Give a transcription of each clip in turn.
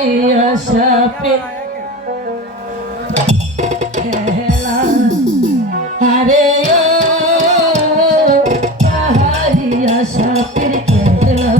পাহাড়িয়া সাপে খেলা আরে ও পাহাড়িয়া সাপের খেলা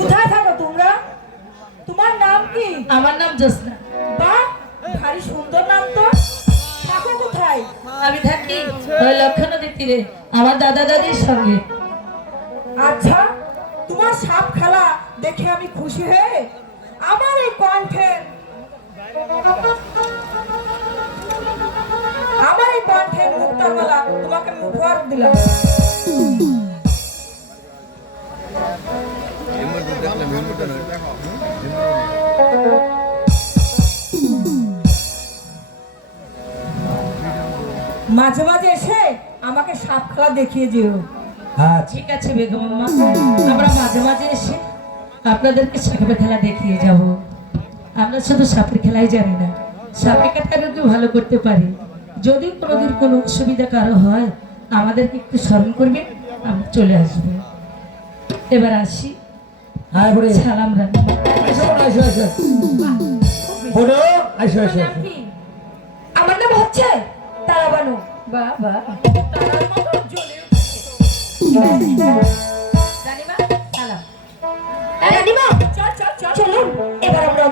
কোথায় থাকো তোমরা? তোমার নাম কি? আমার নাম জোসনা। বাহ, ভারী সুন্দর নাম তো। থাকো কোথায়? আমি থাকি ওই লক্ষ্য নদীর তীরে আমার দাদা দাদির সঙ্গে। আচ্ছা, তোমার সাপ খেলা দেখে আমি খুশি হয়ে আমার এই কণ্ঠের মুক্তার মালা তোমাকে আমি উপহার দিলাম। মাঝে মাঝে এসে আমাকে সাপ খেলা দেখিয়ে দিও। হ্যাঁ ঠিক আছে বেগম আম্মা, আমরা মাঝে মাঝে এসে আপনাদেরকে সাপের খেলা দেখিয়ে যাব। আমরা শুধু সাপের খেলাই জানি না, সাপে কাটারও ভালো করতে পারি। যদি কোনোদিন কোনো অসুবিধা কারো হয় আমাদেরকে একটু স্মরণ করবেন, আমরা চলে আসবো। এবার আসি। সালাম রাখি। আমার নাম হচ্ছে তারাবানু। বাবা তারার মতো জ্বলে উঠছে। রানীমা সালাম। রানীমা, চল চল চল, চলুন এবার আমরা